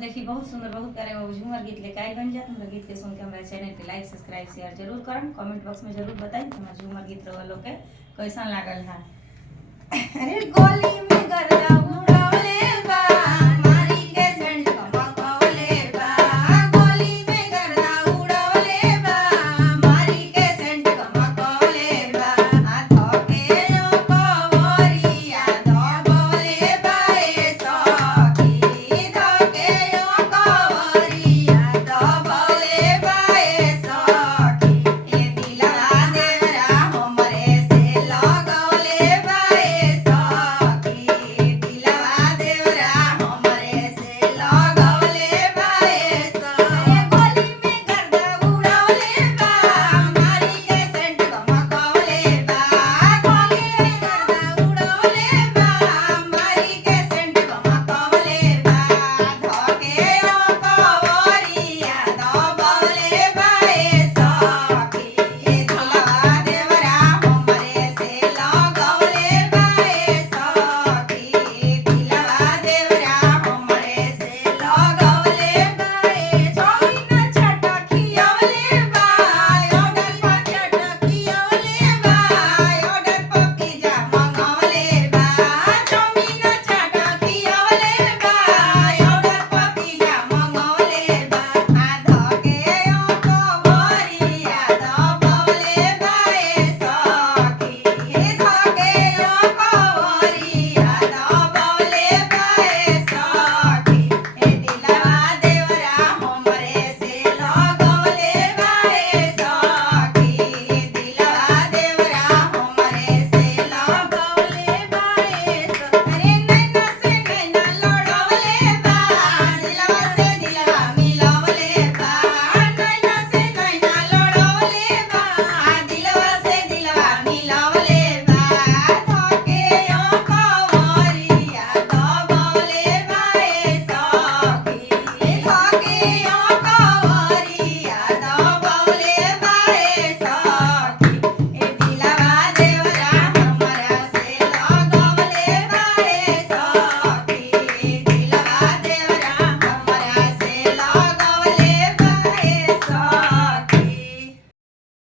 देखिए बहुत सुंदर बहुत प्यारे वो झूमर गीत लेके आई बन जाते हैं। गीत के सुन के हमारे चैनल पे लाइक सब्सक्राइब शेयर जरूर करें। कमेंट बॉक्स में जरूर बताएं हमारा झूमर गीत रवा लोग के कैसा लागल है। अरे गोली में गरदा